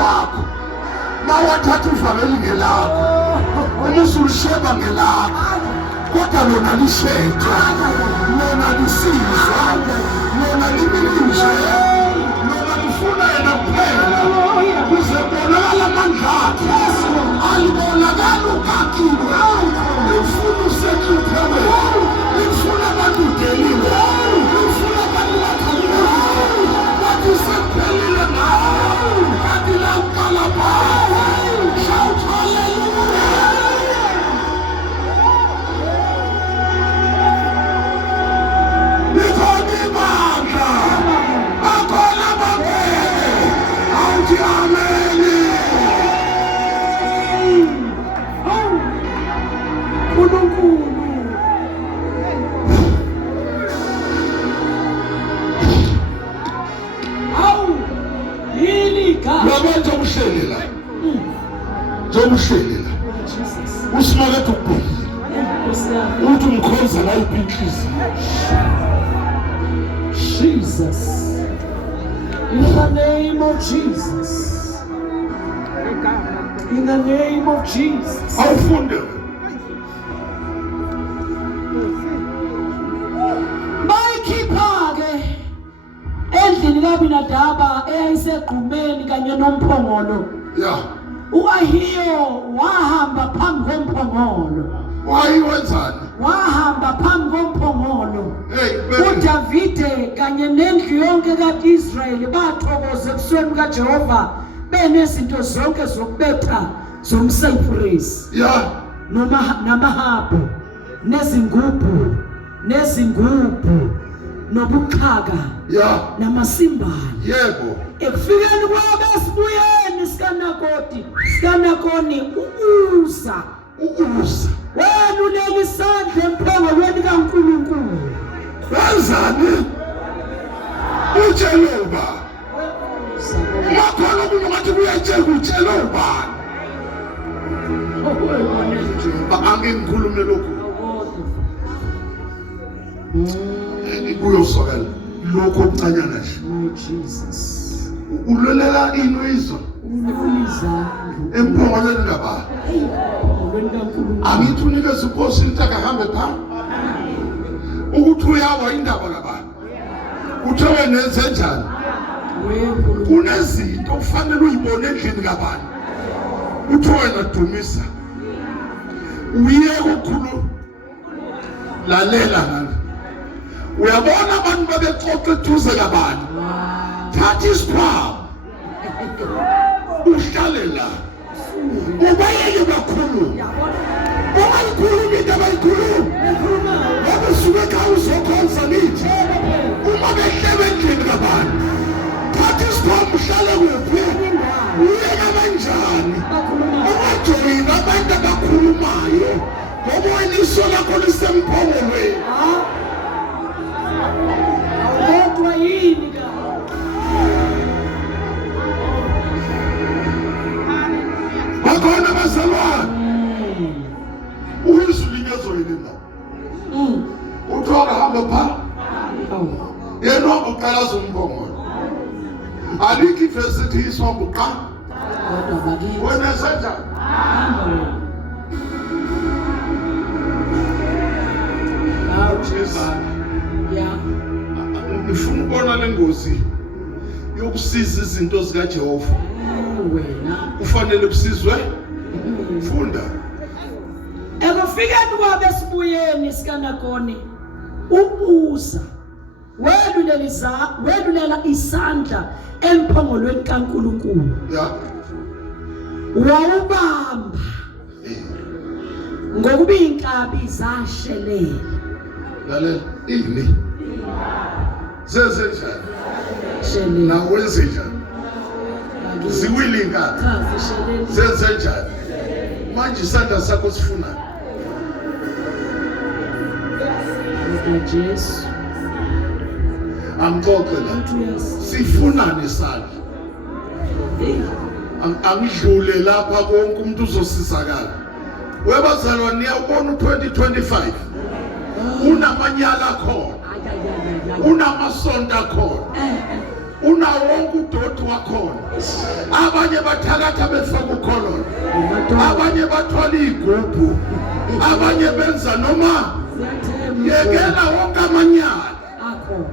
lwakho mawathatha uvangeli ngelakho umusulisheba ngelakho kodwa lona lishejwa lona lisizwa lona limilinje lona lifuna yena kuphela kuze bonakala amandla akhe alibonakala ukakiwe lifuna usekhiphewe lifuna abantu udeliwe lifuna abantu bathaliwe bathi sekuphelile ngawo bathi lakuqala phaa shout hallelujah. Jomshelela usimakethe ukubhekile uthi umkhonza la ibhitlizi Jesus, in the name of Jesus, in the name of Jesus. awufunde bayikhipha-ke endlini kaBinadaba eyayisegqumeni kanye nomphongolo. ya U-Ahiyo wahamba phambi komphongolo. wayewenzani Wahamba phambi komphongolo. hey uDavide kanye nendlu yonke kaIsrayeli bathokoza ebusweni kaJehova benezinto zonke zokubetha zomsayiphresi ya namahabhu nezingubhu nobuxhaka ya namasimbali. yebo Ekufikeni kwabo esibuyeni sikanakoni ukuza ukuza welulela isandla emphongolweni kaNkulunkulu. wenzani utshela uba makhona okunye ngathi kuyatshela utshela ubani angikhulume lokhu kuyosokela lokhu okuncanyana nje Jesus. ulwelela inwizwa emphongolweni ngaba angithi unikeza inkosi intaka hambe phambi ukuthi uyawa indaba ngabani uthe wena nenze njani kunezinto ufanele uyibone endlini kabani uthi wena dumisa uyeke ukukhuluma lalela ngani uyabona abantu babexoxa eduze kabani thatha isiphamo uhlale la ubayeke bakhuluma ungayikhulumi into abayikhuluma wabesuke ekhaya uzokhonza nithi uma behlebe endlini kabani thatha isiphamo uhlale kuphi uyeke kanjani ungajoyini abantu abakhulumayo ngoba wena iso lakho lisemphongolweni Kodwa yini ka? bakhona bazalwane uyisulinyezo yini na uthi wakahambe phaa yena wanguqala zomphongolo alikho ivesithi iswambuqa Kodwa bakithi. wena senjani Yeah. ngifuna ukubona le ngozi yokusiza izinto zikaJehova Wena. kufanele kusizwe funda Ekufikeni kwabo esibuyeni sikanakoni ubuza welulela isandla emphongolweni kaNkulunkulu. ya Wawubamba ngokuba inkabi zashelela. lalela ini senzenjani Shelela. na wenzenjani ziwile inkabi Cha zishelela. senzenjani manje isandla sakho sifuna Jesu. angixoxe la Yes. sifunani isandla angidlule lapha konke umuntu uzosizakala webazalwane niyabona u2025 unamanyala khona unamasonto akhona unawo wonke udoti wakhona. Abanye bathakatha befaka ukholona, abanye bathwala igubhu, abanye benza noma. Yekela wonke amanyala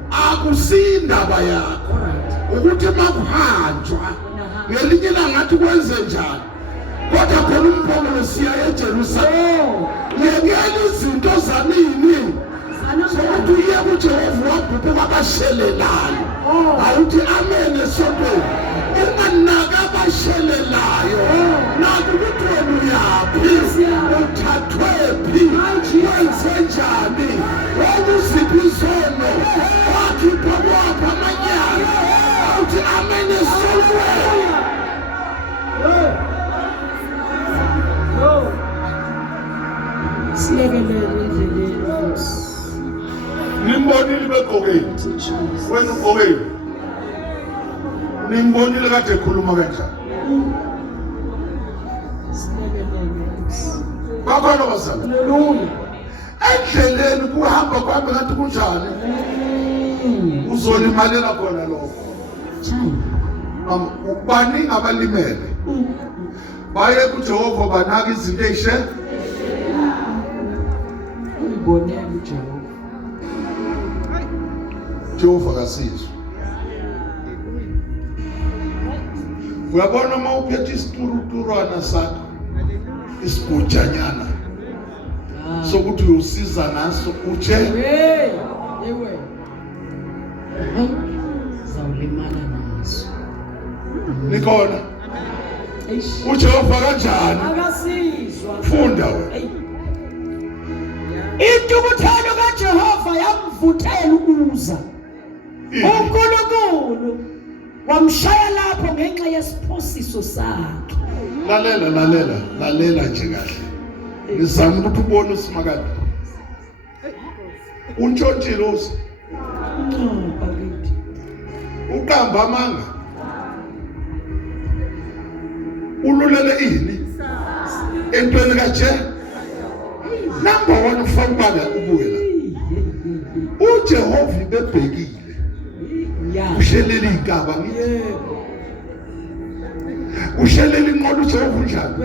akusindaba yakho ukuthi makuhanjwa ngelinye langathi kwenze njani, kodwa khona umphongolo siya eJerusalem. Yekela izinto zanini sokuthi uye kuJehova wabhubha kwabashelelayo. Awuthi amen esontweni. Unganaka abashelelayo, naku ukuthi wena uyaphi, uthathwephi, wenze njani, wakuziphi izono, wakhipha kwaphi amanyala. Awuthi amen esontweni. Siyekelele endleleni. Nimbonile begqokile. Wena ugqokile. Nimbonile kade ekhuluma kanjani. Bakhona bazali. Haleluya. Endleleni kuhamba kwami ngathi kunjani. Uzolimalela khona lokho. Baningi abalimele. Baye kuJehova banaka izinto ezishe. Uyibonele uJehova. Jehova kasizwe. Uyabona uma uphethe isituruturwana sakho, isibhujanyana sokuthi uyosiza naso utshe ewe zawulimala naso. Nikhona uJehova kanjani? Akasizwa. Funda wena. Intukuthelo kaJehova yamvuthela ukuza. uNkulunkulu wamshaya lapho ngenxa yesiphosiso sakhe. Lalela nje kahle. Ngizama ukuthi ubone usimakade. Untshontshile usi. Bakithi. Uqamba amanga. Ululele ini? Entweni kaje. Number 1 ufambana ubuye la. uJehova bebhekile. Ushelela inkaba ngithi. Ushelela inqola uJehova unjani?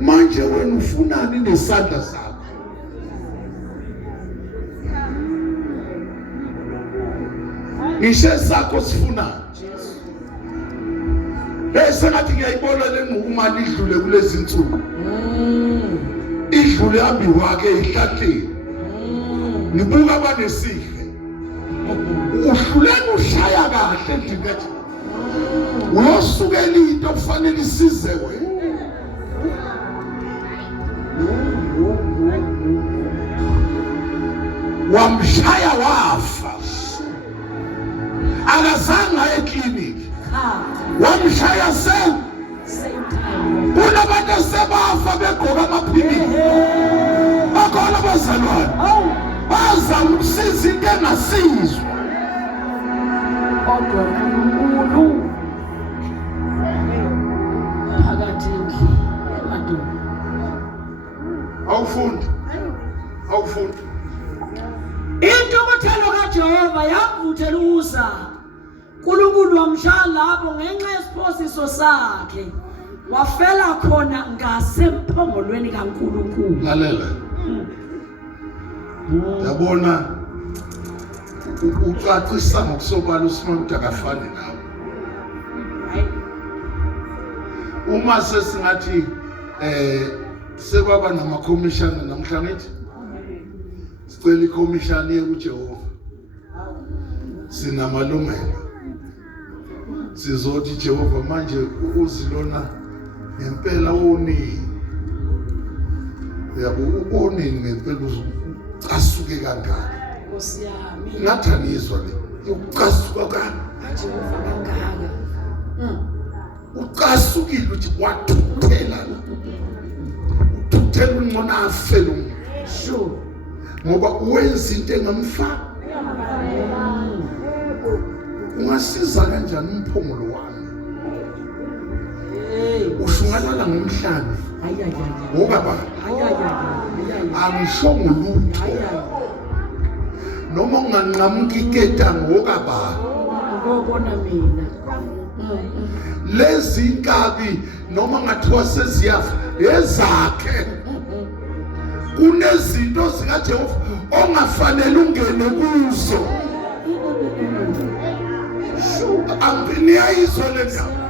Manje wena ufunani nesandla sakho? Ngisho sakho sifunani? Bese ngathi ngiyayibona lenqumali idlule kulezi insuku. Idlule ambiwake ihlahleni. Nibuka abanesihle. Uhluleni ushaya kahle ndingathi. Uyosukela into kufanele isize wena. Wamshaya wafa. Akazange ekliniki. Wamshaya same time. Kunabantu sebafa begqoka amaphilisi. Bakhona abazalwane. Bazama ukusiza into engasizwa. Kodwa uNkulunkulu phakathi emadodeni. Awufunda. Intukuthelo kaJehova yamvuthela ukuza. uNkulunkulu wamshaya lapho ngenxa yesiphosiso sakhe. Wafela khona ngasemphongolweni kaNkulunkulu. Lalela. Yabona ucacisa ngokusobala uSimonto akafani nawe. Uma sesingathi sekwaba nama commission namhlanje sicela iCommission yeJehova. Sinamalungelo. Sizothi Jehova manje uzilona ngempela uningi. Yabo uningi ngempela asuke kangaka. Nkosi yami. Ngathi ngizwa le. Ucasuka kaJehova kangaka. Ucasukile uthi wathuthela la. Uthuthela ungona afela umuntu. Sure. Ngoba wenza into engamfaka. Ungasiza kanjani umphongolo wami? Usungalala ngomhlanje. Ngoba ba? Angisho ngolutho. Noma unganqamuka iketa ngoba ba? Ngobona mina. Lezi inkabi noma ngathiwa seziyafa ezakhe. Kunezinto zikaJehova ongafanele ungene kuzo. Angiyizwa le ndaba.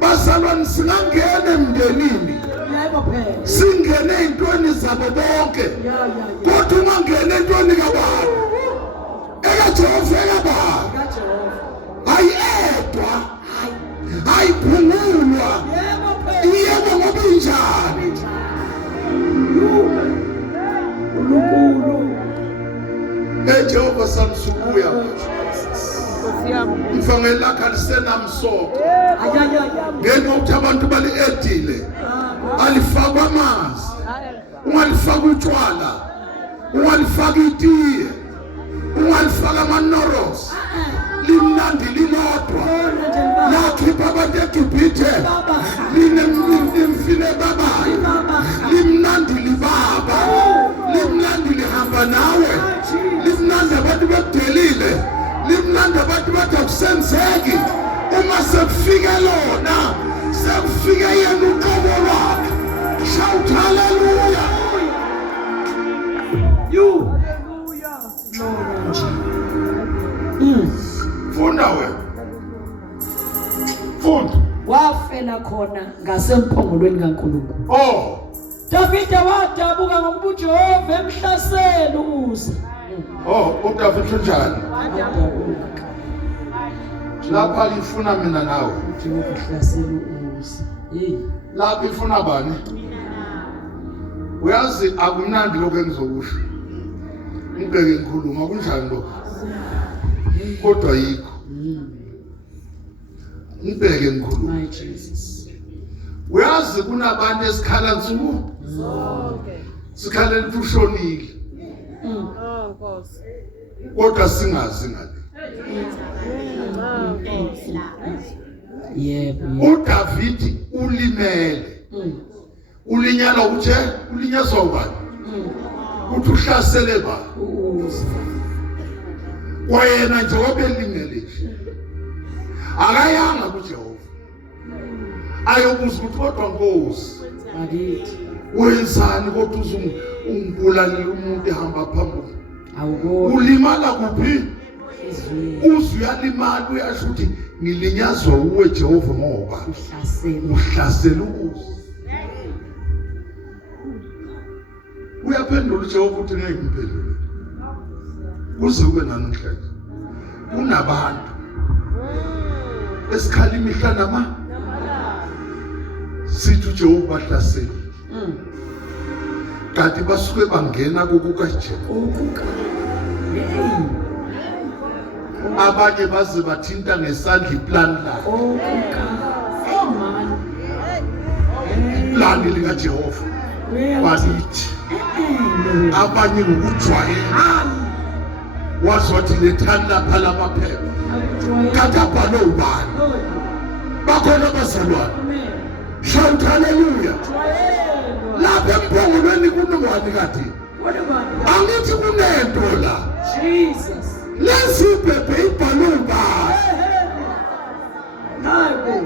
Bazalwane singangena emndenini. Yebo phela. Singene ezintweni zabo bonke. Kodwa ungangena ezintweni kaBaba. EkaJehova kaBaba. KaJehova. Ayedwa. Ayiphungulwa. Yebo phela. Yebo ngoba injani. uNkulunkulu. EJehova samsukuya. Mfangela lakhe alisenamsoko. Ngenxa ukuthi abantu bali-edile. Alifakwa amanzi. Ungalifaka utshwala. Ungalifaka itiye. Ungalifaka amanoros. Limnandi lilodwa. Lakhipha abantu eGibhithe. Linemfile babayo. Limnandi libaba. Limnandi lihamba nawe. Limnandi abantu bedelile. Limnandi abantu bathi akusenzeki. Uma sekufika lona, sekufika yena uqobo lwakhe. Shout hallelujah. Funda wena. Funda. Wafela khona ngasemphongolweni kaNkulunkulu. Oh. Davide wadabuka ngokuba uJehova emhlasela uza. Oh, uDavid unjani? Wadabuka. Lapha lifuna mina nawe. uJehova emhlasela uza. Hey. Lapha ifuna bani? Uyazi akumnandi lokho engizokusho. Ngibheke ngikhuluma kunjani lokho? Kodwa yikho. Ngibheke ngikhuluma. My Jesus. Uyazi kunabantu esikhala nsuku zonke. Sikhalela ukuthi ushonile. Nkosi. Kodwa singazi ngale. Yebo. uDavid ulimele. Ulinyala ukuthi ulinyazwa ubani? Uthi uhlasele bani? Uza. Wayena nje wabelimele nje. Akayanga kuJehova. Ayobuza ukuthi kodwa Nkosi, Bakithi. wenzani kodwa ungibulala umuntu ehamba phambili? Awubona Ulimala kuphi? izwi Uzwe uyalimala uyasho ukuthi ngilinyazwa uwe Jehova ngoba uhlasela. uhlasela ukuze. Uyaphendula uJehova ukuthi ngeke ngiphendule. Kuze kube namhlanje. Kunabantu esikhala imihla nama sithi uJehova bahlasele. Kanti basuke bangena kukaJehova. Ukuka. Hey. Abanye baze bathinta ngesandla iplan lakhe. Ukuka. Hey man. Plan likaJehova. Balithi abanye ngokujwayela. Wazothi lethanda lapha lamaphepha. Kanti abhalo ubani? Bakhona abazalwane. Shout hallelujah. Lapha emphongolweni kunongwani kade. Angithi kunento la. Jesus. Lesi bhebhe ibhalo ubani? Hayi.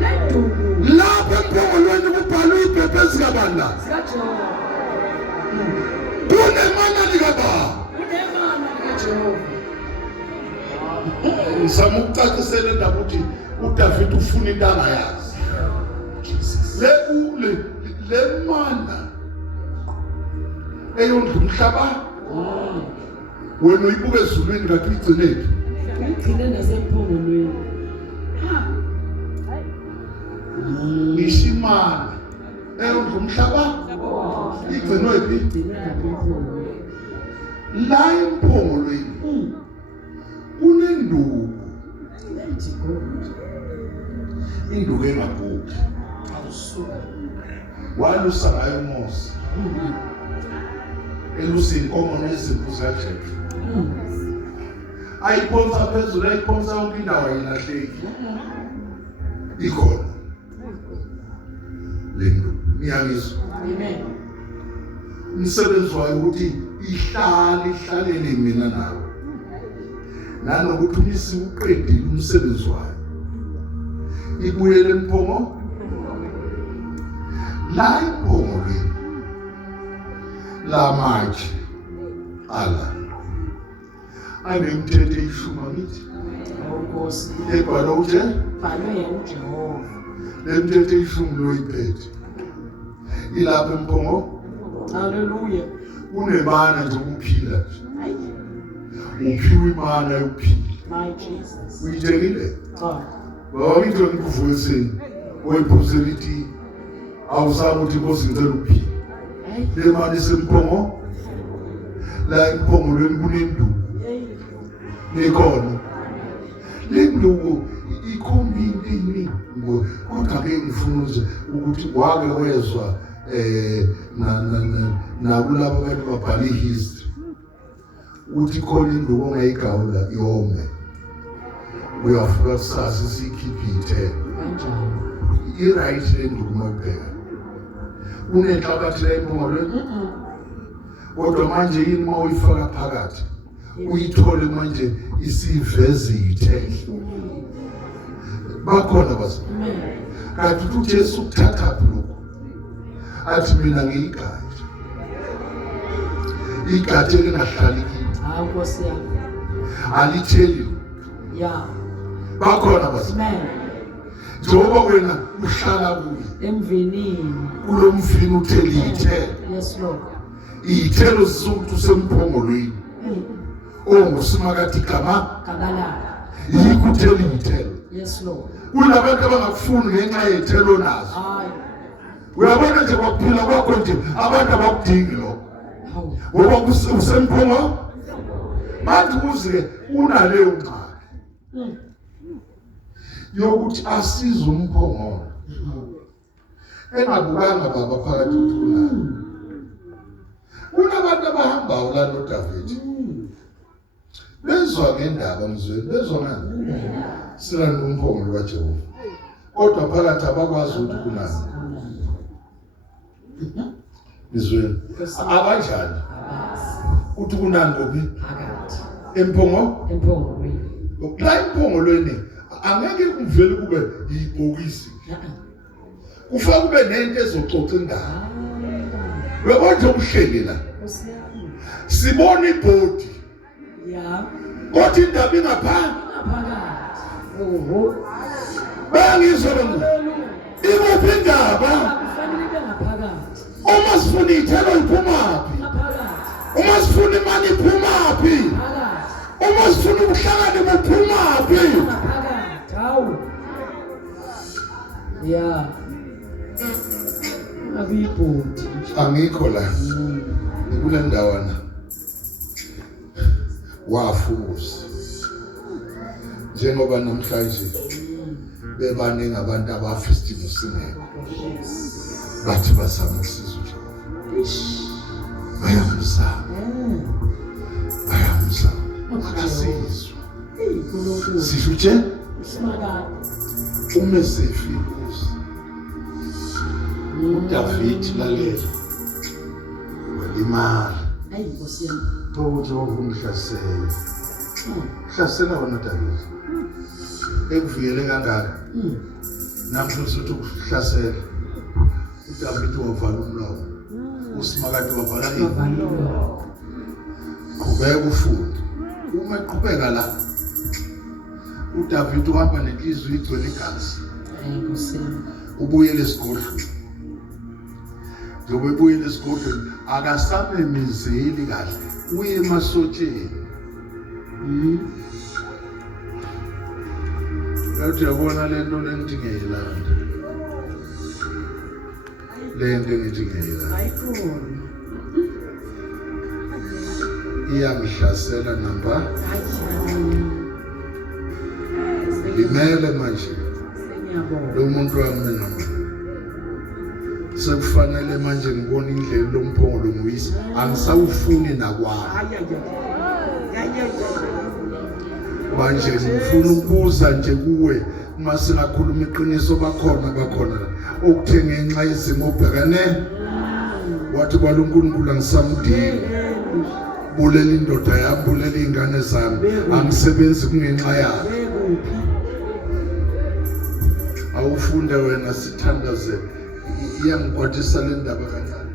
Ledubu. Lapha emphongolweni kubhalwe ibhebhe ezikabani la. SikaJehova. Kunemana likababa. Unemana kaJehova. Ngizama ukucacisela indaba ukuthi uDavid ufuna into angayazi. Le mana eyondla umhlaba wena uyibuka ezulwini ngathi uyigcinele. Ugcine nasemphongolweni. Ha. Ishimana eyondla umhlaba igcinwe phi? Ugcine nasemphongolweni. La emphongolweni kunenduku. Induku engagugi. Walusa ngayo uMose. Elusa inkomo nezimvu zikaJesu. Ayiphonsa phezulu, ayiphonsa yonke indawo ayilahleki. Ikhona. Le nduku ngiyangizwa. Amen. Umsebenzi wayo ukuthi ihlalele mina nawe. nanokuthi umisi uqedile umsebenzi wayo ibuyele emphongo la imphongo la manje ala anemthetho ishuma ngithi Nkosi. ebhala uje Bhalwe uJehova. lemthetho ishumi loyiphethe ilapha emphongo Hallelujah. unemana nje ukuphila Hayi. uphiwe imana yokuphila My Jesus. uyithelile God. wakithi ngikuvuyiseni oyiphuzela iti awusaba ukuthi inkosi ngicela ukuphila Hey. le mali semphongo la imphongo lwenkunenduku Hey. nikhona le nduku ikhombini kodwa ke ngifuna ukuthi wake wezwa na kulabo abantu babhali history uthi khona induku ongayigawula yome uyafika kusasa sikhiphe Kanjani? i-right le nduku mabheka unenhlabathi la imphongo le kodwa manje yini uma uyifaka phakathi uyithole manje isivezithe bakhona basi Amen. kanti uthi Jesu ukuthatha lokho athi mina ngiyigadi igadi elingahlali kimi Hayi Nkosi yami. alitheli Yeah. bakhona basi Amen. njengoba wena uhlala kuye Emvinini. kulo mfini utheli ithelo Yes Lord. iy'thelo zisukuthi usemphongolweni ongusimakade igama Kabalala. yikho uthela iy'thelo Yes Lord. kunabantu abangakufuni ngenxa yey'thelo nazo Hayi. uyabona nje kwakuphila kwakho nje abantu abakudingi lokho Hawu. ngoba usemphongo manje kuze unaleyo ngxaki yokuthi asize umphongo engabukanga baba phakathi kuthunani kunabantu abahambayo la noDavide bezwa ngendaba mzweni bezwa ngani sina nomphongo kaJehova kodwa phakathi abakwazi ukuthi kunani mzweni abanjani uthi kunani ngobi Phakathi. emphongo Emphongolweni. la imphongolweni angeke kuvele kube yibhokisi kufa kube nento ezoxoxa indaba uyabona umhleli la Nkosi yami. sibona ibhodi Yeah. kodwa indaba ingaphansi Phakathi. Oho. bayangizwa lo ibuphi indaba Kufanele ibe ngaphakathi. uma sifuna iy'thelo iphumaphi Ngaphakathi. uma sifuna imali iphumaphi Phakathi. uma sifuna ubuhlakani buphumaphi Ngaphakathi. Hawu. Yeah. Abibhodi. angikho la kule ndawana wafuza njengoba namhlanje bebaningi abantu abafistima singekho bathi bazama ukusiza bayamzama akasizwe Hey, kuloku. sisho nje Simakade. umesefika uDavide lalela walimala Hayi Nkosi yami. Jehova umhlasela hlasela wona Davide ekuvikele kangaka namhlanje uthi ukuhlasela uDavide wavala umlomo usimakade wavala Ngavalwa. qhubeka ufunde uma eqhubeka la uDavide uhamba nenhliziyo igcwele igazi Nkosi yami. ubuyele esigodlweni njengoba ebuyele esigodlweni akasamemezeli kahle uye emasotsheni yathi yabona lento lengithi ngiyayilanda lento engithi ngiyayilanda Ayikhona. iyangihlasela namba Hayi. limele manje Ngiyabonga. lo muntu wami noma sekufanele manje ngibona indlela lomphongo lomuyisi angisawufuni nakwami manje ngifuna ukubuza nje kuwe uma singakhuluma iqiniso bakhona okuthe ngenxa yezimo obhekane wathi kwaLunkulunkulu angisamdingi bulela indoda yami, bulela ingane zami, angisebenzi kungenxa yakho. Bekuphi? Awufunde wena sithandaze, iyangikwatisa le ndaba kancane.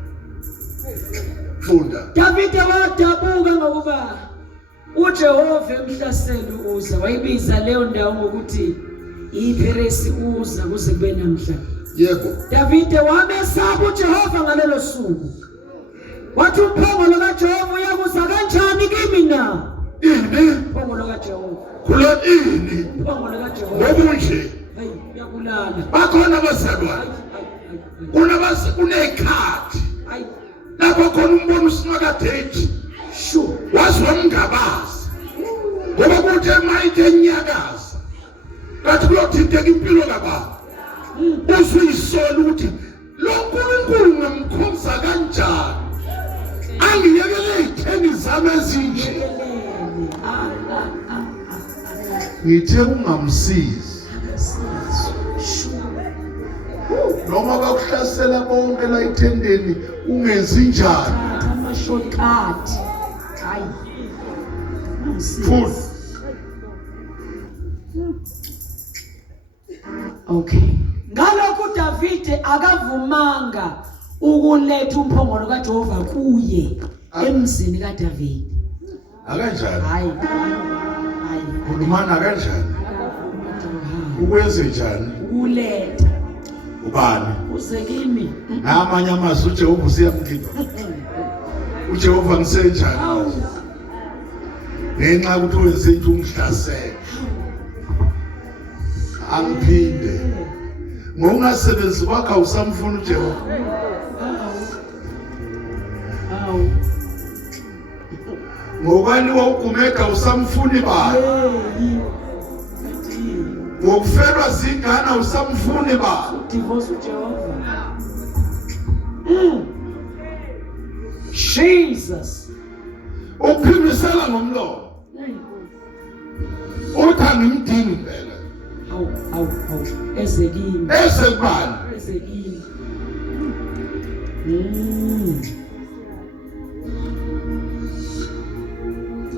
Funda. Davide wadabuka ngokuba uJehova emhlasela uza, wayibiza leyo ndawo ngokuthi iPeresi uza kuze kube namhla. Yebo. Davide wamesaba uJehova ngalelo suku. Wathi umphongolo kaJehova uyakuza kanjani kimi na? Ini? Umphongolo kaJehova. Khula ini? Umphongolo kaJehova. Ngokunje. Hayi, uyakulala. Bakhona abazalwane. Kunekhathi. Hayi. Lapho khona umbona usinakadate. Sure. Wazwamngabazi. Ngoba kuthe mayithe nyakaza. Kathi kuyothinteka impilo kababa. Usuyisola ukuthi lo nkulunkulu ngamkhonza kanjani. Angiyekele itheni zami ezinje. Ngithe ungamsizi. Noma bakuhlasela bonke la ethendeni ungenzi njani. Ama-shortcut. Hayi. Full. Okay. Ngalokho uDavide akavumanga ukuletha umphongolo kaJehova kuye emzini kaDavide. Akanjani? Hayi. Khulumana kanjani? Ukwenze njani? Uletha. Ubani? Uze kimi. Namanye amazwi uJehova usiyamkhipha. uJehova ngisenjani? Awu. Ngenxa ukuthi wenze into ungihlasela. Angiphinde. Ngokungasebenzi kwakho awusamfuna uJehova. Awu. Ngokwani wawugumeka usamfuni bani? Ngokufelwa zingane usamfuni bani? Divorce uJehova. Jesus. Uphimisela ngomlomo. Uthi angimdingi impela. Awu. Ezekini. Ezekubani? Ezekini.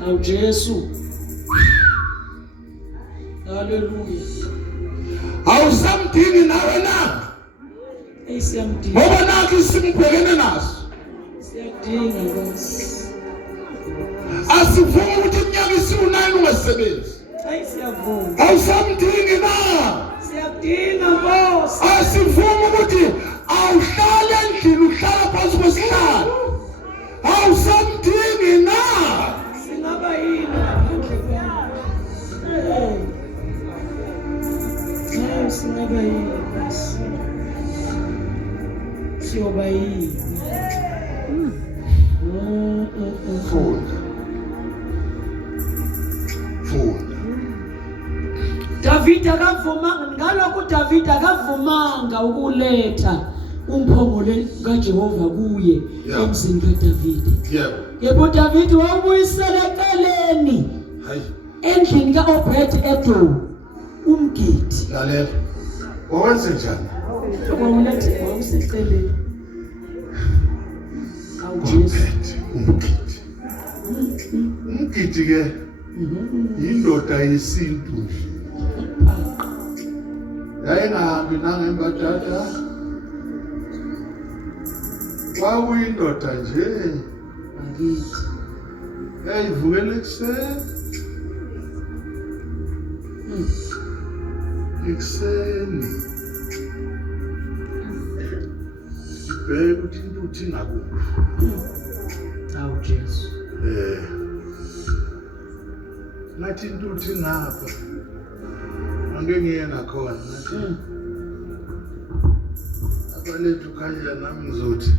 Awu Jesu. Hallelujah. Awusamdingi nawe na? Siyamdinga. Ngoba nakho isimbhekene naso. Siyadinga Nkosi. Asivumi ukuthi iminyaka isiwu9 ungasebenzi. Hayi siyavuma. Awusamdingi na? Siyadinga Nkosi. Asivumi ukuthi awuhlale endlini uhlala phansi kwesihlalo. Awusamdingi na? Singaba yini ngaphandle kwakho? Singaba yini Nkosi? Siyoba yini? Funda. Davide akavumanga, ngalokho uDavide akavumanga ukuletha umphongolo kaJehova kuye emzini kaDavide. Yebo. Yebo Davide wabuyisela eceleni. Hayi. Endlini kaObed Edom umgidi. Lalela. Owenze njani? Wawulethe wawuseceleni. Awu Jesu. Umgidi. Umgidi ke indoda yesintu. Yayingahambi nangembatata. Kwakuyindoda nje. Ngakithi. Yayivukela ekuseni. Ekuseni. Ibheke ukuthi intuthu ingakuphi. Awu Jesu. Ngathi intuthu ingapha. Angeke ngiye nakhona ngathi. Abalethu khaya nami ngizothi.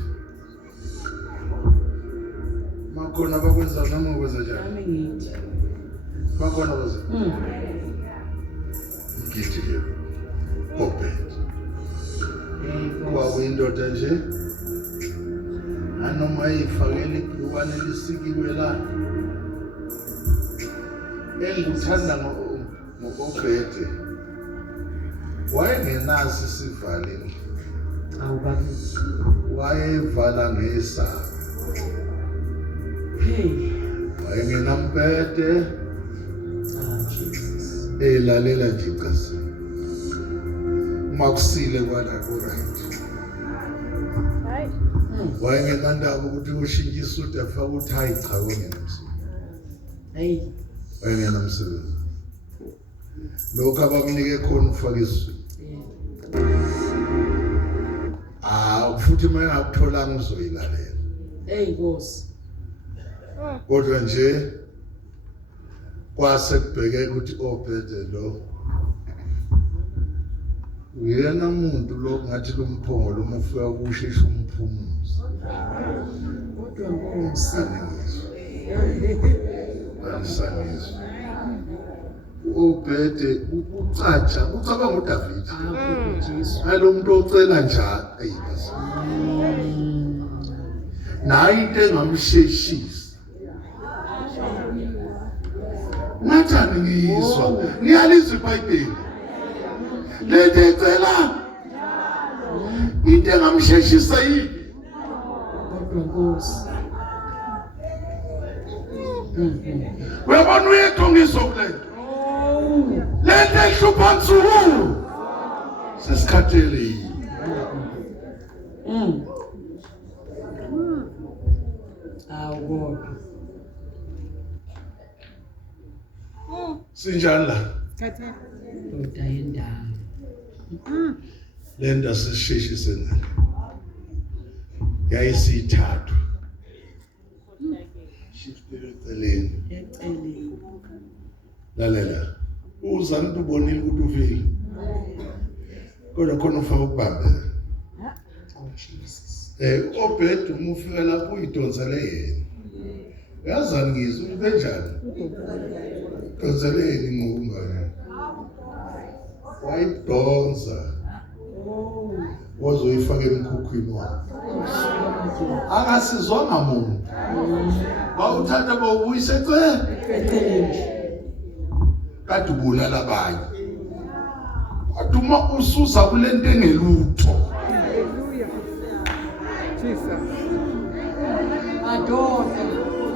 Makhona bakwenza nami ngokwenza njani? Nami ngithi. Bakhona baze. Ngithi ke. Obed. Kwakuyindoda nje. Anoma ifakele ibhukwane lesikiwe la. Engikuthanda ngoBed. Wayengenazi isivaleli. Awubakithi. Wayevala ngesaka. Hey. Ayingenampete elalela nje icasi. Uma kusile kwala ku-right. Hayi. Wayengenandaba ukuthi ushintshe isuti afaka ukuthi hayi cha wengenamsebenzi. Hey. Wayengenamsebenzi. Lokho abakunike khona ufaka isuti. Futhi uma ngakutholanga uzoyilalela. Hey Nkosi. Kodwa nje kwase kubheke ukuthi ophethe lo uyena umuntu lo ngathi lomphongolo uma ufika kushesha umphumuzi. Kodwa Nkosi. Anisangizwa. Ubhede ucatsha ucabanga uDavid. Jesu. Hayi lo muntu ocela njalo ayibasi. Nayi into engamsheshisa. Ngathani ngiyizwa. Ngiyalizwa iBhayibheli. Lethe ecela. Into engamsheshisa yini? Kodwa Nkosi. Uyabona uyethongiswa kule. Lethe ehlupha nsuku. Sesikhathele yini? Awukho. Sinjani la? Kathe. Ndoda yendawo. Lenda sisheshise ngale. Yayisithathu. Shiftele eceleni. Eceleni. Lalela. Uzani ubonile ukuthi uvile. Kodwa khona ufaka ukubambe. Oh Jesus. Obhede uma ufika lapho uyidonsele yena. Yazani ngizwe ube njani? Donsele yena ngokungane. Wayidonsa. Wazoyifaka emkhukhwini wakhe. Akasizwanga muntu. Bawuthatha bawuyise Eceleni. kade ubulala abanye. Aduma ususa kulento engelutho. Hallelujah. Jesus. Madoda.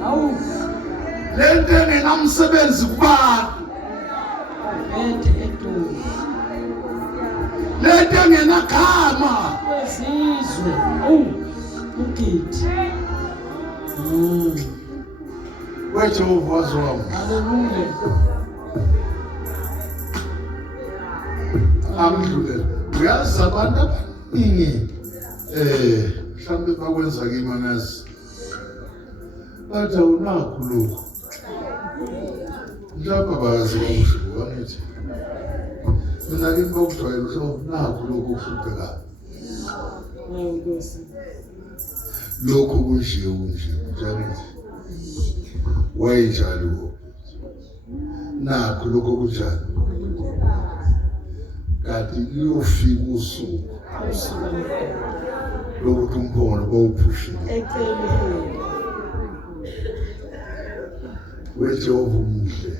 Awu. Lento engenamsebenzi kubantu. Ende edo. Lento engenagama. Wesizwe. Ugidi. Wejehova wazwama. Hallelujah. Amdlule. Uyazi abantu abaningi mhlawumbe bakwenza kimi angazi. Bathi awunakho lokho. Mhlawumbe bazi bakusho bathi. Mina kimi bakujwayele usho nakho lokho kuhlupheka. Nkosi. Lokho kunje njalo. Wayinjalo. Nakho lokho kunjalo. Kati liyofika usuku lokuthi umphongolo bawuphushile. Eceleni. Wejehova umuhle.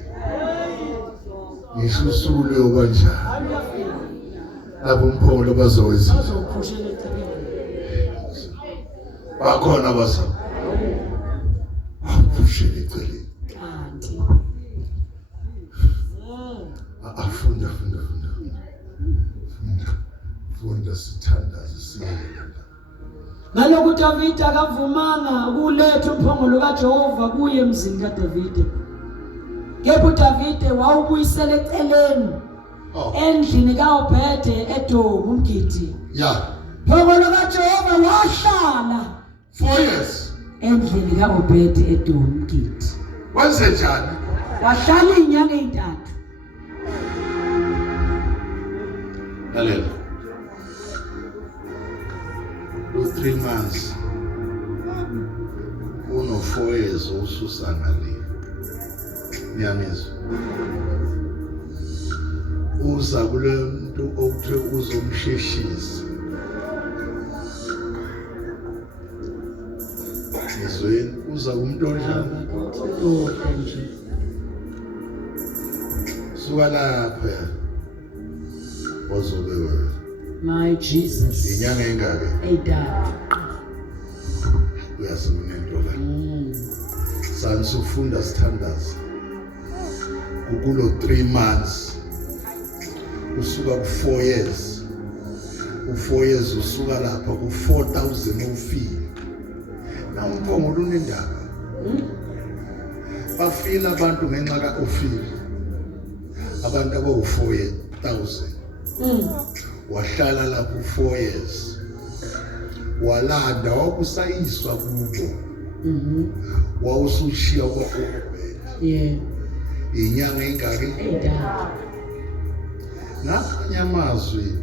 Ngisho usuku leyo kanjani. Lapho umphongolo bazowenza. Bazophushela eceleni. Bakhona bazo. Baphushile eceleni. Kanti. Afunda. Funda sithandaze siyela. Ngalokhu David akavumanga ukuletha umphongolo kaJehova kuye emzini kaDavid. Kepha uDavid wawubuyisela eceleni endlini kaObhede eDomu umgidi. Yeah. Umphongolo kaJehova wahlala 4 years. endlini kaObhede eDomu umgidi. Wenze njani? Wahlala inyanga ezintathu. Lalela. 3 months. 4 years ususa ngale. Ngiyamizwa. Uza kule muntu okuthi uzomsheshisa. Ngizweni uza kumuntu onjani? Ndoda nje. Suka lapha. Ozobe wena. My Jesus. Inyanga engake Ey'ntathu. uyasibona into la. Sanisufunda sithandaza. Kulo 3 months. Usuka ku 4 years. U4 years usuka lapha ku 4,000 ufile. Na umphongo lunendaba. Bafila abantu ngenxa ka ofile. Abantu abawu 4,000. Wahlala lapho 4 years. Walanda wakusayiswa kubo. Wawusushiya kwaFokobet. Inyanga ingaki? Namanyamazwi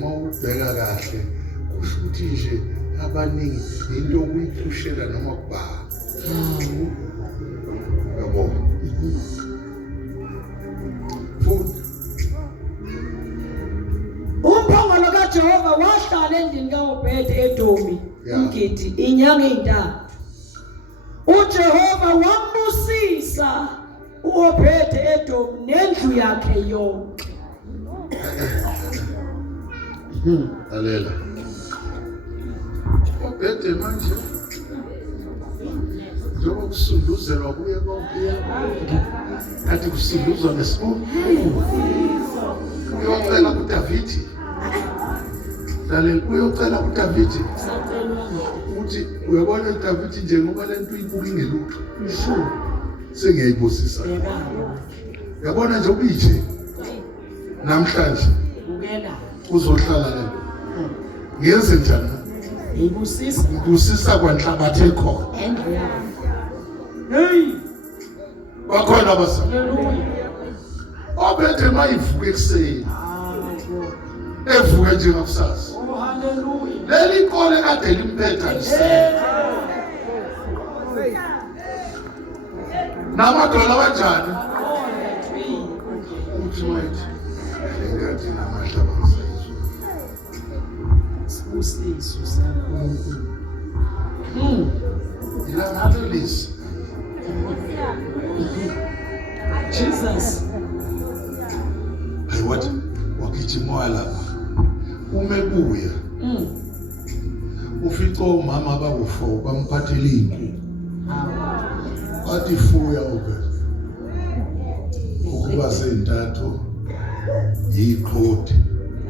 mawubheka kahle kusho ukuthi nje abaningi into okuyiphushela noma kubaba. Yabo. Umphongolo kaJehova wahlala endlini kaObhedi eDomi umgidi inyanga ezintathu. uJehova wambusisa uObhedi eDomi nendlu yakhe yonke. Lalela. Obhedi manje njengoba kusunduzelwa kuye konke kanti kusinduzwa nesibuko. Uyocela kuDavidi. Lalela uyocela kuDavidi. Uthi uyabona uDavidi njengoba lento ibuka ingelutho. Sengiyayibusisa. Yabona nje ubije. Namhlanje uzohlala lento. Ngenze njani? Ibusisa kwanhlabathi ekhona. Hey. Bakhona basa. Obhedi mayivuka ekseni. Evuka nje ngakusasa. Oh hallelujah. Leli nkole kade limpetha lisele. Namadola kanjani? Uthi manje. Engathi namahlaba ngisayizwa. Sibusiso sakho. Ila ngalelisi. Jesus. Hayi wathi wagijima lapha. Umebuya. Ufica umama abawu4 bamphathela inkukhu. Wathi fuya Obhedi. Ukuba sentathu yiqhodi.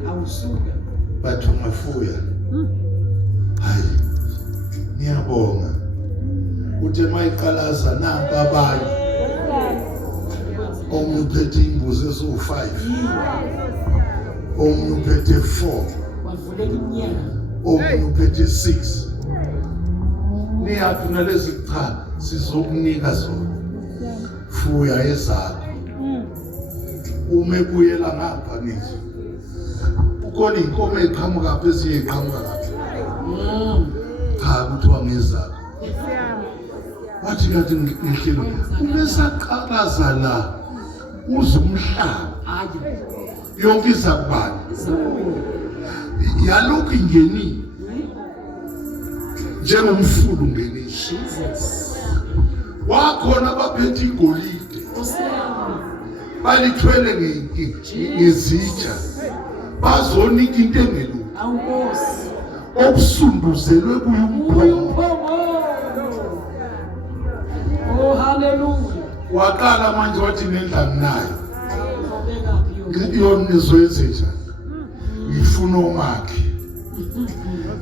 Awusuka. Bathi ungafuya. Hayi. Ngiyabonga. Uthe mayiqalaza namba abanye. Omunye uphethe imbuzi eziwu5. Omunye uphethe 4. Wavuleka inyanga. Omunye uphethe 6. Niyathi nalezi cha sizokunika zona. Fuya ezakho. Umebuyela ngapha ngithi. Ukona inkomo eqhamuka phezulu eqhamuka lapha. Cha kuthiwa ngezakho. Wathi kathi ngihlelo umesaqhakaza la uzumhlaba. Yonke izakubani. Yalokhu ingeni. Njengomfulu ngeni. Jesus. Wakhona abaphethe igolide. Balithwele ngezitsha. Bazonika into engelu. Awukosi. Okusunduzelwe kuyumphongo. Oh hallelujah. Waqala manje wathi nendla nayo. Ngiyona nizoyenza. Ngifuna omakhe.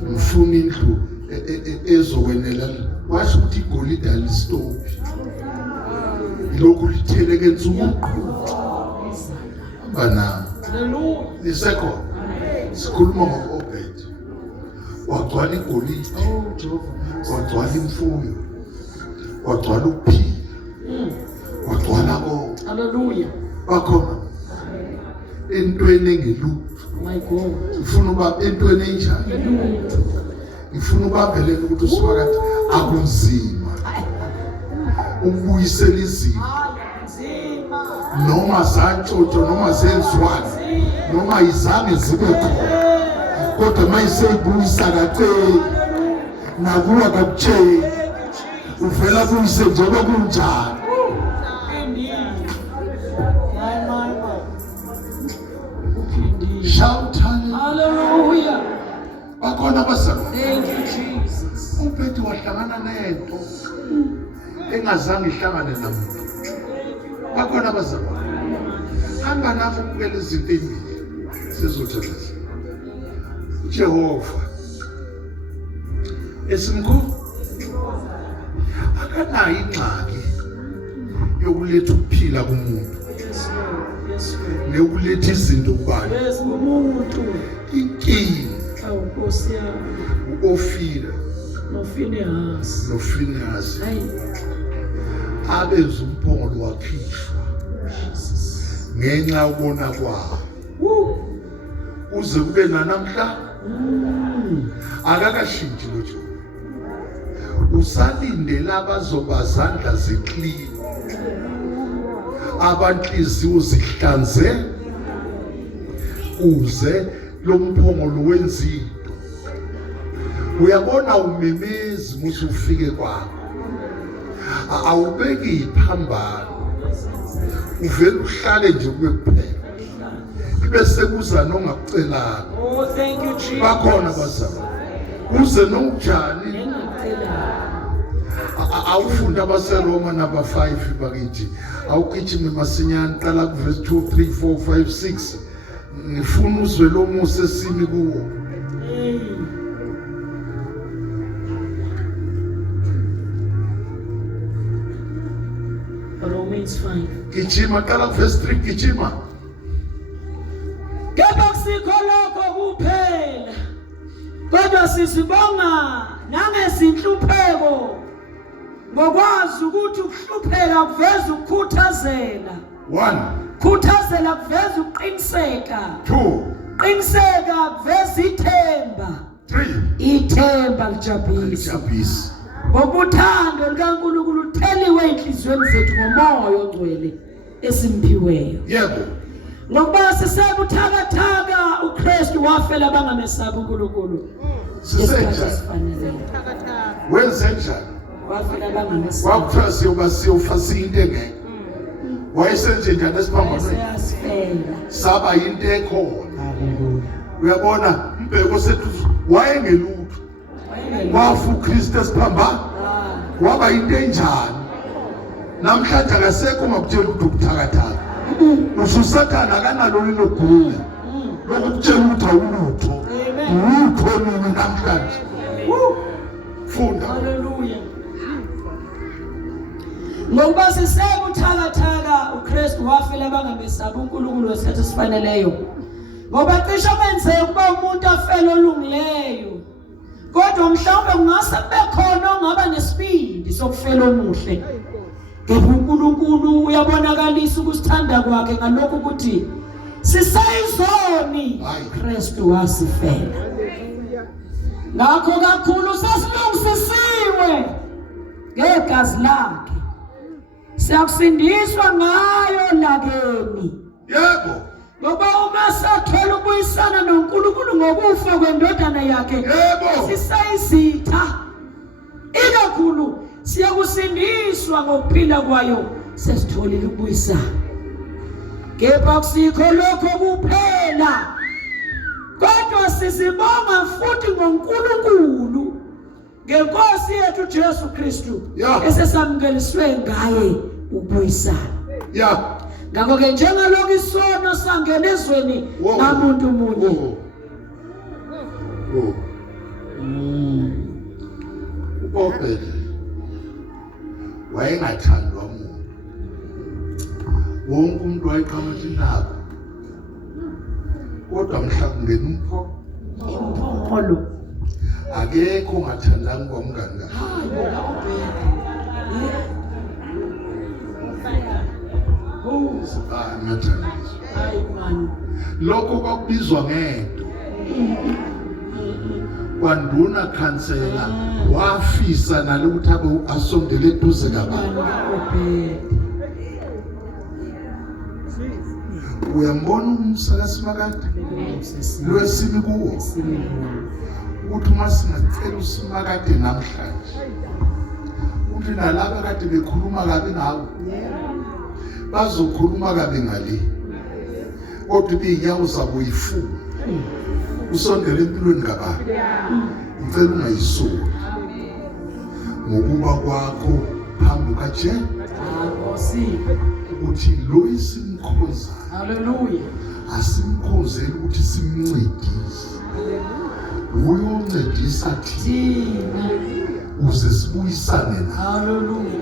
Ngifuna indlu ezokwenela. Washo ukuthi igolide alistophi. Lokhu litheleke nsuku. Bana. Hallelujah. Iseko. Sikhuluma ngoObhedi. Wagcwala igolide. Oh Jehova. Wagcwala imfuyo. Wagcwala ukuphila. Wagcwala konke. Hallelujah. Bakhona entweni engelutho. My God. Ufuna uba entweni enjani? Ngifuna ubambelele ukuthi usifakathi akunzima. Ubuyisela izimo. Noma zantshotsho noma zenziwane noma izange zibe khona. Kodwa mayisebuyisa kaceli nakuwa kakutshela. Uvela kuyise njengoba kunjani. Shout hallelujah. Bakhona basana. Thank you Jesus. Obhedi wahlangana nento engazange ihlangane namuntu. Bakhona abazalwane anganakho ukubukela izinto ezimbili sizothatha. Jehova esimkhulu akanayo ingxaki yokuletha ukuphila kumuntu neyokuletha izinto kubani. Inkinga Nkosi yami uOfira noFinehasi abenza umphongolo wakhishwa ngenxa yokubona kwawo. Uze kube nanamhla akakashintshi lo Jehova. Usalindela abazobazandla ziklini, abanhliziyo zihlanze, uze lo mphongolo wenzinto. Uyabona umemezi musu ufike kwakho. Awubeki iphambano. Uvela uhlale nje kube kuphela. Bese kuza nongakucelana. Oh, thank you Jesus. Bakhona bazalwane. Uze nokujani. Awufunda abaseRoma naba 5 bakithi. Awugijime masinyane qala ku verse 2 3 4 5 6. Ngifuna uzwe lo musa esimi kuwo. Romans 5. Gijima qala ku verse 3 gijima. Kepha kusikho lokho kuphela, kodwa sizibonga nangezinhlupheko ngokwazi ukuthi ukuhlupheka kuveza ukukhuthazela. 1 Khuthazela kuveza ukuqiniseka. 2 Qiniseka kuveza ithemba. 3 Ithemba lijabulisa. Jabisi. Ngokuthando likaNkulunkulu lutheliwe enhliziyweni zethu ngomoya ogcwele esimphiweyo. Yebo. Ngoba sisebuthakathaka uKristu wafela abangamesaba uNkulunkulu. Sisenjani? Wenze njani? Wafela abangamesaba. Wakuthiwa siyofasa into engeke. Wayesenze njani esiphambanweni? Siyasifela. Saba into ekhona. Haleluya. Uyabona umbheko sethu wayengelutho. Wafu uKristu esiphamba. Waba into enjani? Namhlanje akasekho ngakutshela ukuthi ukuthakathaka. Ususathana akanalo lilogunya lokutshela ukuthi awulutho. Utho nini namhlanje? Funda. Haleluya. Ngoba sisebuthakathaka uKristu wafela abangamesaba uNkulunkulu wesikhathi esifaneleyo. Ngoba cishe kwenzeka ukuba umuntu afele olungileyo. Kodwa mhlawumbe kungase bekhona ongaba nesibindi sokufela omuhle. Kepha uNkulunkulu uyabonakalisa ukusithanda kwakhe ngalokho ukuthi sisayizoni uKristu wasifela. Ngakho kakhulu sesilungisisiwe ngegazi lakhe. Siyakusindiswa ngayo lakeni. Yebo. Ngoba uma sathola ukubuyisana noNkulunkulu ngokufa kwendodana yakhe, Yebo. sisayizitha. Ikakhulu siyakusindiswa ngokuphila kwayo sesitholile ukubuyisana. Kepha kusikho lokho kuphela, kodwa sizibonga futhi ngoNkulunkulu ngeNkosi yethu Jesu Kristu esesamkeliswe ngaye ukubuyisana. Yeah. Ngakho ke njengalokho isono sangena ezweni lamuntu munye. Ubobele wayengathandwa umuntu. Wonke umuntu wayeqhamuka inabo. Kodwa mhla kungena Imphongolo. akekho ongathandanga kwamngani kahle. Hayi bona ubheke. Ngathandiswa. Hayi man. Lokho kwakubizwa ngento. Kwanduna khansela wafisa nalokuthi abe asondele eduze kabantu. Uyambona umsakaSimakade lwesimi kuwo ukuthi uma singacela uSimakade namhlanje uthi nalabo kade bekhuluma kabi ngawo bazokhuluma kabi ngale kodwa ibinyawo zabo uyifuna usondele empilweni kababi ngicela ungayisoli ngokuba kwakho phambi kaJesu Nkosi. ukuthi lo isimkhoza Hallelujah. asimkhozeli ukuthi simncedise uyoncedisa Thina. uze sibuyisane naye. Hallelujah.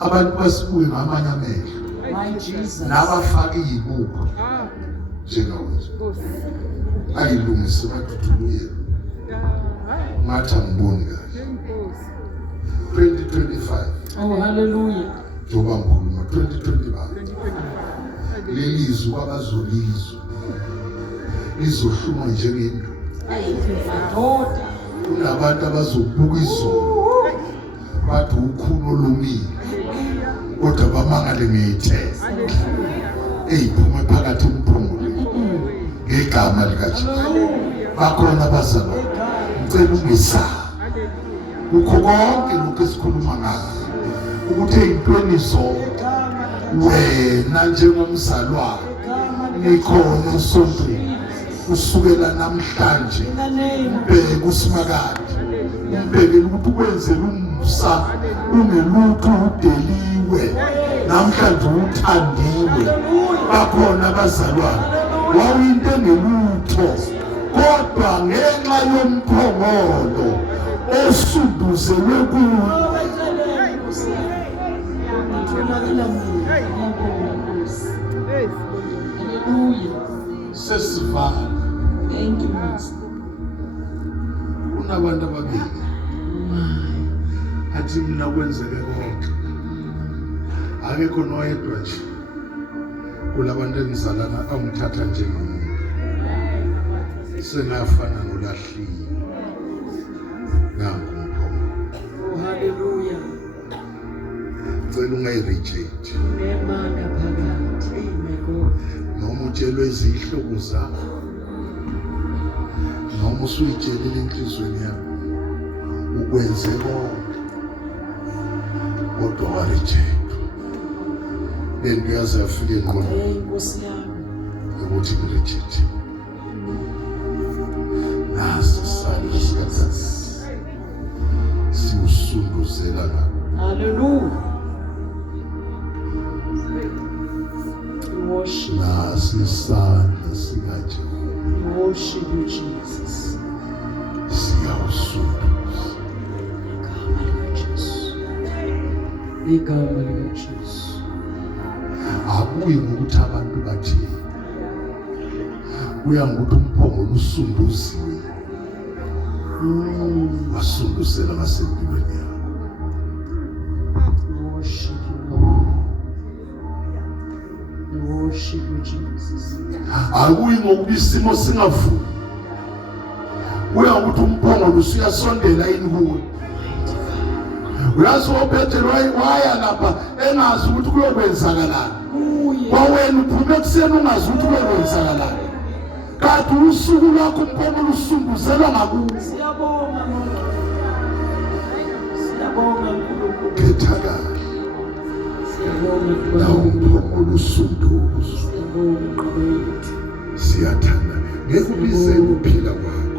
Abantu basibuye ngamanye amehlo My Jesus. nabafaka iyibuko njengawethu ayilungise bathuthukile ngathi angiboni kahle. 2025 Oh, hallelujah. njengoba ngikhuluma 2025 lelizwi kwabazolizwa lizohluma njengento. Madoda. Kunabantu abazobuka izolo bathi ukhuno lomile kodwa bamangale ngeyithesa eyiphume phakathi emphungulweni ngegama likaJesu. Bakhona abazalwane ngicela ungesaba kukho konke lokhu esikhuluma ngakho ukuthi ey'ntweni zonke wena njengomzalwane nikhona esontweni kusukela namhlanje. In the name. Ubheke usimakade umbhekele ukuthi ukwenzela umusa ungelutho udeliwe namhlanje uthandiwe. Bakhona abazalwane wawuyinto engelutho kodwa ngenxa yomphongolo osunduzelwe kuwo sesivala. Thank you, Master. Kunabantu ababili athi mina kwenzeke konke akekho noyedwa nje kulabantu engizalana angithatha njengomuntu sengafana nolahliwe nangu umphongolo. Oh, hallelujah. Cela ungayireject Nemanga phakathi. Hey, my God. noma utshelwe izihlobo zakho noma usuyitshelile enhlizweni yakho ukwenze konke kodwa wareject. Lento yaze yafika engqondweni Hey, Nkosi yami. ukuthi ngireject. Nasi isandla sikaThixo siwusunduzela ngakho. Hallelujah. We worship. Nasi isandla sikaJehova We worship you, Jesus. siyawusunduza. Igama likaJesu. Igama likaJesu. Akuyi ngokuthi abantu bathini, kuya ngokuthi umphongolo usunduziwe wasunduzela ngasempilweni yakho. We worship you, Lord. We worship you, Jesus. Akuyi ngokuba isimo singavumi, kuya ngokuthi umphongolo usuyasondela yini kuwe. Uyazi uPetero waya lapha engazi ukuthi kuyokwenzakalani. Kwawena uphume ekuseni ungazi ukuthi kuyokwenzakalani. Kanti usuku lwakho umphongolo usunduzelwa ngakuwe. Siyabonga Lord. Siyabonga uNkulunkulu. Khetha kahle Siyabonga nawo uNkulunkulu. umphongolo usunduzwa. Siyabonga Nqabethu. Siyathanda ngeke ubise ukuphila kwakho